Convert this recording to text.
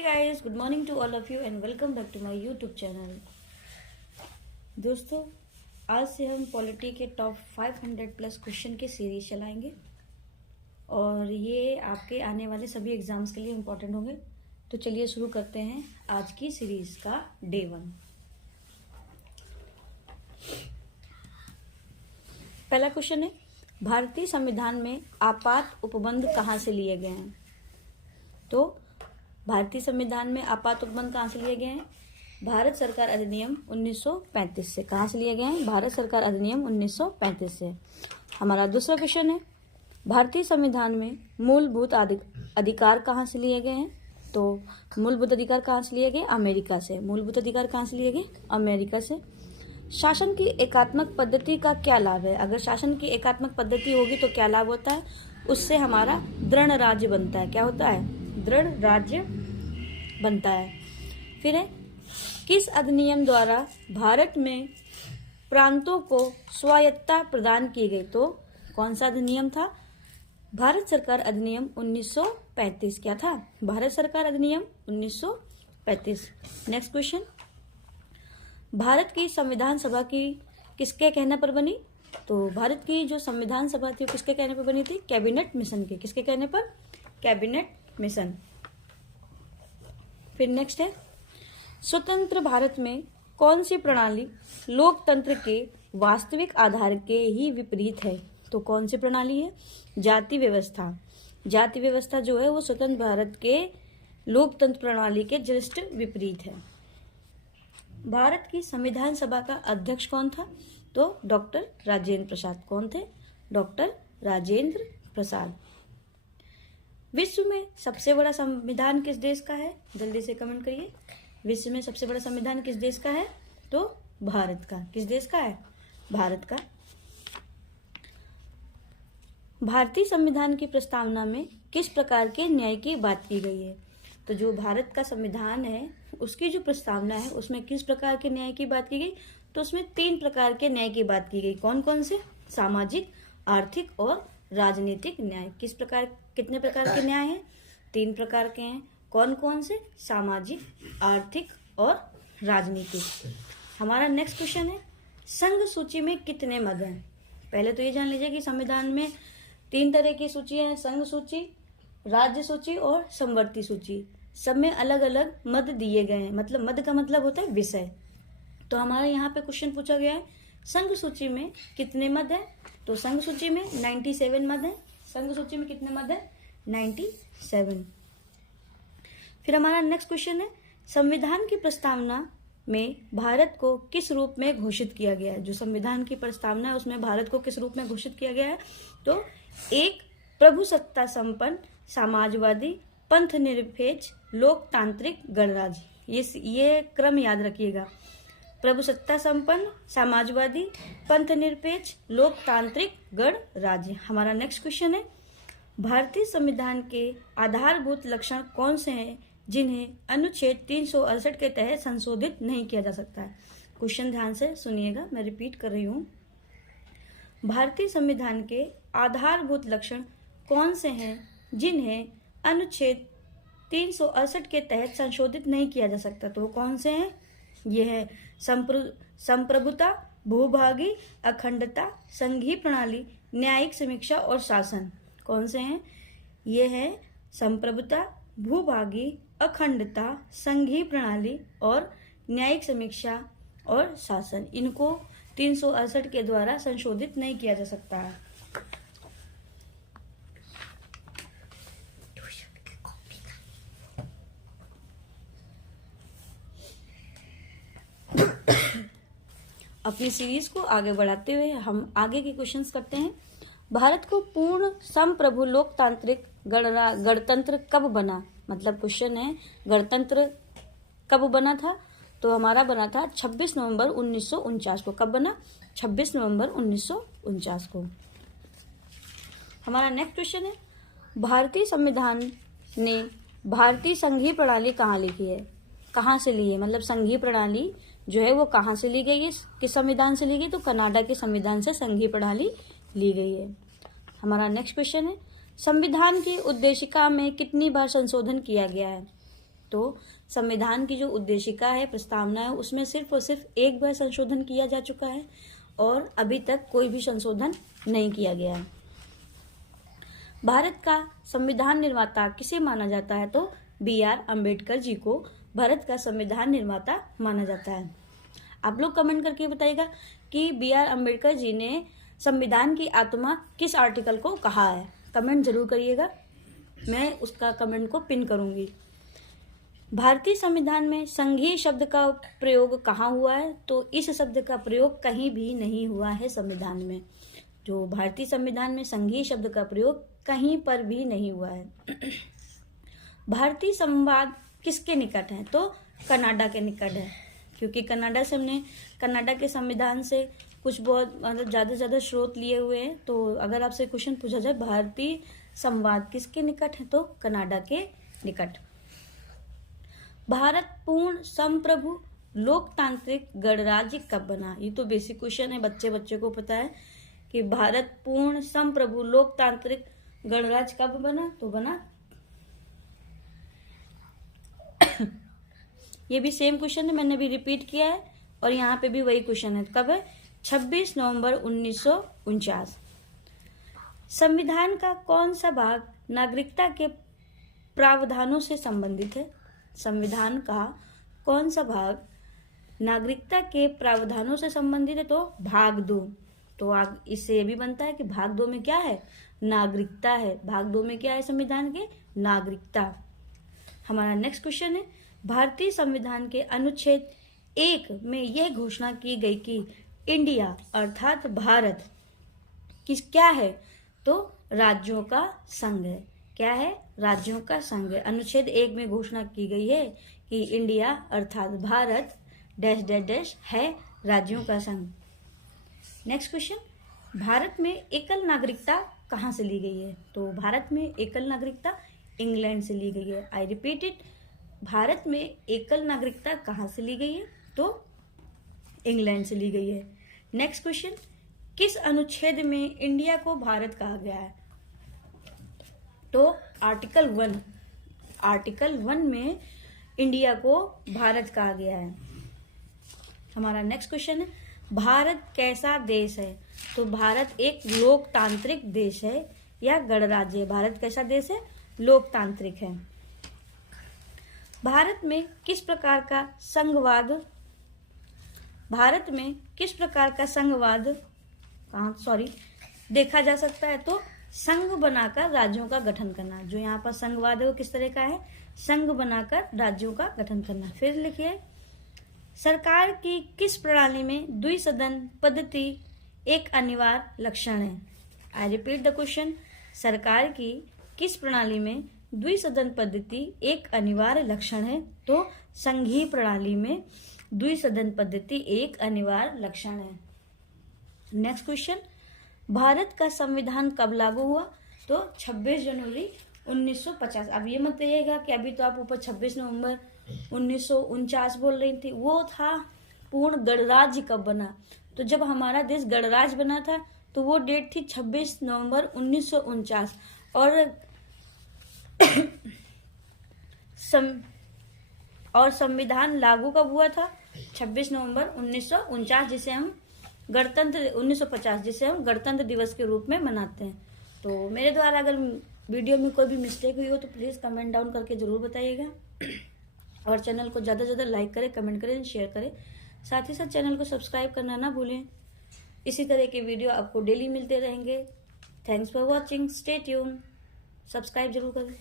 Hey guys, good morning to all of you and welcome back to my YouTube channel. दोस्तों, आज से हम polity के top 500 plus question की series चलाएंगे और ये आपके आने वाले सभी एग्जाम्स के लिए इम्पोर्टेंट होंगे। तो चलिए शुरू करते हैं आज की सीरीज का डे 1। पहला क्वेश्चन है, भारतीय संविधान में आपात उपबंध कहाँ से लिए गए हैं? तो भारतीय संविधान में आपात उपबंध कहाँ से लिए गए हैं? भारत सरकार अधिनियम 1935 से। कहाँ से लिए गए हैं? भारत सरकार अधिनियम 1935 से। हमारा दूसरा क्वेश्चन है, भारतीय संविधान में मूलभूत अधिकार कहाँ से लिए गए हैं? तो मूलभूत अधिकार कहाँ से लिए गए? अमेरिका से। मूलभूत अधिकार कहाँ से लिए गए? अमेरिका से। शासन की एकात्मक पद्धति का क्या लाभ है? अगर शासन की एकात्मक पद्धति होगी तो क्या लाभ होता है? उससे हमारा दृढ़ राज्य बनता है। क्या होता है? दृढ़ राज्य बनता है। फिर है, किस अधिनियम द्वारा भारत में प्रांतों को स्वायत्तता प्रदान की गई? तो कौन सा अधिनियम था? भारत सरकार अधिनियम 1935। क्या था? भारत सरकार अधिनियम 1935। नेक्स्ट क्वेश्चन, भारत की संविधान सभा की किसके कहने पर बनी? तो भारत की जो संविधान सभा थी वो किसके कहने पर बनी थी? कैबिनेट मिशन के। किसके कहने पर? Cabinet mission. फिर नेक्स्ट है, स्वतंत्र भारत में कौन सी प्रणाली लोकतंत्र के वास्तविक आधार के ही विपरीत है? तो कौन सी प्रणाली है? जाति व्यवस्था। जाति व्यवस्था जो है वो स्वतंत्र भारत के लोकतंत्र प्रणाली के जस्ट विपरीत है। भारत की संविधान सभा का अध्यक्ष कौन था? तो डॉक्टर राजेंद्र प्रसाद। कौन थे? डॉक्टर राजेंद्र प्रसाद। विश्व में सबसे बड़ा संविधान किस देश का है? जल्दी से कमेंट करिए। विश्व में सबसे बड़ा संविधान किस देश का है? तो भारत का। किस देश का है? भारत का। भारतीय संविधान की प्रस्तावना में किस प्रकार के न्याय की बात की गई है? तो जो भारत का संविधान है उसकी जो प्रस्तावना है उसमें किस प्रकार के न्याय की बात की गई? तो उसमें 3 प्रकार के न्याय की बात की गई। कौन कौन से? सामाजिक, आर्थिक और राजनीतिक न्याय। कितने प्रकार के न्याय हैं? 3 प्रकार के हैं। कौन कौन से? सामाजिक, आर्थिक और राजनीतिक। हमारा नेक्स्ट क्वेश्चन है, संघ सूची में कितने मद हैं? पहले तो ये जान लीजिए कि संविधान में 3 तरह की सूची है, संघ सूची, राज्य सूची और समवर्ती सूची। सब में अलग अलग मद दिए गए हैं। मतलब मद का मतलब होता है विषय। तो हमारा यहाँ पे क्वेश्चन पूछा गया है, संघ सूची में कितने मद है? तो संघ सूची में 97 मद है। संघ सूची में कितने मद है? 97। फिर हमारा नेक्स्ट क्वेश्चन है, संविधान की प्रस्तावना में भारत को किस रूप में घोषित किया गया है? जो संविधान की प्रस्तावना है उसमें भारत को किस रूप में घोषित किया गया है? तो एक प्रभुसत्ता संपन्न, समाजवादी, पंथ निरपेक्ष, लोकतांत्रिक गणराज्य। ये क्रम याद रखिएगा। प्रभुसत्ता संपन्न, समाजवादी, पंथ निरपेक्ष, लोकतांत्रिक गणराज्य। हमारा नेक्स्ट क्वेश्चन है, भारतीय संविधान के आधारभूत लक्षण कौन से हैं जिन्हें अनुच्छेद 368 के तहत संशोधित नहीं किया जा सकता है? क्वेश्चन ध्यान से सुनिएगा, मैं रिपीट कर रही हूँ। भारतीय संविधान के आधारभूत लक्षण कौन से हैं जिन्हें अनुच्छेद 368 के तहत संशोधित नहीं किया जा सकता? तो वो कौन से हैं? ये है संप्रभुता, भूभागी, अखंडता, संघीय प्रणाली, न्यायिक समीक्षा और शासन। कौन से हैं? ये है संप्रभुता, भूभागी, अखंडता, संघीय प्रणाली और न्यायिक समीक्षा और शासन। इनको 368 के द्वारा संशोधित नहीं किया जा सकता है। अपनी सीरीज को आगे बढ़ाते हुए हम आगे के क्वेश्चंस करते हैं। भारत को पूर्ण संप्रभु लोकतांत्रिक गणतंत्र कब बना? मतलब क्वेश्चन है, गणतंत्र कब बना था? तो हमारा बना था 26 नवंबर 1949 को। कब बना? 26 नवंबर 1949 को। हमारा नेक्स्ट क्वेश्चन है, भारतीय संविधान ने भारतीय संघीय प्रणाली कहाँ लिखी है? कहाँ से ली है? मतलब संघीय प्रणाली जो है वो कहाँ से ली गई है? किस संविधान से ली गई? तो कनाडा के संविधान से संघीय प्रणाली ली गई है। हमारा नेक्स्ट क्वेश्चन है, संविधान की उद्देशिका में कितनी बार संशोधन किया गया है? तो संविधान की जो उद्देशिका है, प्रस्तावना है, उसमें सिर्फ और सिर्फ एक बार संशोधन किया जा चुका है और अभी तक कोई भी संशोधन नहीं किया गया है। भारत का संविधान निर्माता किसे माना जाता है? तो BR अम्बेडकर जी को भारत का संविधान निर्माता माना जाता है। आप लोग कमेंट करके बताइएगा कि BR अम्बेडकर जी ने संविधान की आत्मा किस आर्टिकल को कहा है। कमेंट जरूर करिएगा, मैं उसका कमेंट को पिन करूंगी। भारतीय संविधान में संघीय शब्द का प्रयोग कहाँ हुआ है? तो इस शब्द का प्रयोग कहीं भी नहीं हुआ है संविधान में। जो भारतीय संविधान में संघीय शब्द का प्रयोग कहीं पर भी नहीं हुआ है। भारतीय संवाद किसके निकट है? तो कनाडा के निकट है, क्योंकि कनाडा से हमने कनाडा के संविधान से कुछ बहुत मतलब ज़्यादा से ज़्यादा स्रोत लिए हुए हैं। तो अगर आपसे क्वेश्चन पूछा जाए भारतीय संवाद किसके निकट है, तो कनाडा के निकट। भारत पूर्ण संप्रभु लोकतांत्रिक गणराज्य कब बना? ये तो बेसिक क्वेश्चन है, बच्चे को पता है कि भारत पूर्ण संप्रभु लोकतांत्रिक गणराज्य कब बना? तो बना ये भी सेम क्वेश्चन है, मैंने भी रिपीट किया है और यहाँ पे भी वही क्वेश्चन है। कब है? 26 नवंबर 1949। संविधान का कौन सा भाग नागरिकता के प्रावधानों से संबंधित है? संविधान का कौन सा भाग नागरिकता के प्रावधानों से संबंधित है? तो भाग 2। तो इससे ये भी बनता है कि भाग 2 में क्या है? नागरिकता है। भाग 2 में क्या है संविधान के? नागरिकता। हमारा नेक्स्ट क्वेश्चन है, भारतीय संविधान के अनुच्छेद 1 में यह घोषणा की गई कि इंडिया अर्थात भारत क्या है? तो राज्यों का संघ है। क्या है? राज्यों का संघ है। अनुच्छेद 1 में घोषणा की गई है कि इंडिया अर्थात भारत डैश डैश डैश है राज्यों का संघ। नेक्स्ट क्वेश्चन, भारत में एकल नागरिकता कहाँ से ली गई है? तो भारत में एकल नागरिकता इंग्लैंड से ली गई है। आई रिपीट इट, भारत में एकल नागरिकता कहाँ से ली गई है? तो इंग्लैंड से ली गई है। नेक्स्ट क्वेश्चन, किस अनुच्छेद में इंडिया को भारत कहा गया है? तो आर्टिकल 1 में इंडिया को भारत कहा गया है। हमारा नेक्स्ट क्वेश्चन है, भारत कैसा देश है? तो भारत एक लोकतांत्रिक देश है या गणराज्य है? भारत कैसा देश है? लोकतांत्रिक है। भारत में किस प्रकार का संघवाद देखा जा सकता है? तो संघ बनाकर राज्यों का गठन करना। जो यहाँ पर संघवाद है वो किस तरह का है? संघ बनाकर राज्यों का गठन करना। फिर लिखिए, सरकार की किस प्रणाली में द्विसदन पद्धति एक अनिवार्य लक्षण है? आई रिपीट द क्वेश्चन, सरकार की किस प्रणाली में द्विसदन पद्धति एक अनिवार्य लक्षण है? तो संघीय प्रणाली में द्विसदन पद्धति एक अनिवार्य लक्षण है। नेक्स्ट क्वेश्चन, भारत का संविधान कब लागू हुआ? तो 26 जनवरी 1950। अब ये मत कहिएगा कि अभी तो आप ऊपर 26 नवंबर 1949 बोल रही थी, वो था पूर्ण गणराज्य कब बना। तो जब हमारा देश गणराज्य बना था तो वो डेट थी 26 नवंबर 1949 और संविधान लागू कब हुआ था? 26 नवंबर 1949, जिसे हम 1950 जिसे हम गणतंत्र दिवस के रूप में मनाते हैं। तो मेरे द्वारा अगर वीडियो में कोई भी मिस्टेक हुई हो तो प्लीज़ कमेंट डाउन करके ज़रूर बताइएगा और चैनल को ज़्यादा से ज़्यादा लाइक करें, कमेंट करें, शेयर करें। साथ ही साथ चैनल को सब्सक्राइब करना ना भूलें। इसी तरह के वीडियो आपको डेली मिलते रहेंगे। Thanks for watching, stay tune, subscribe जरूर करें।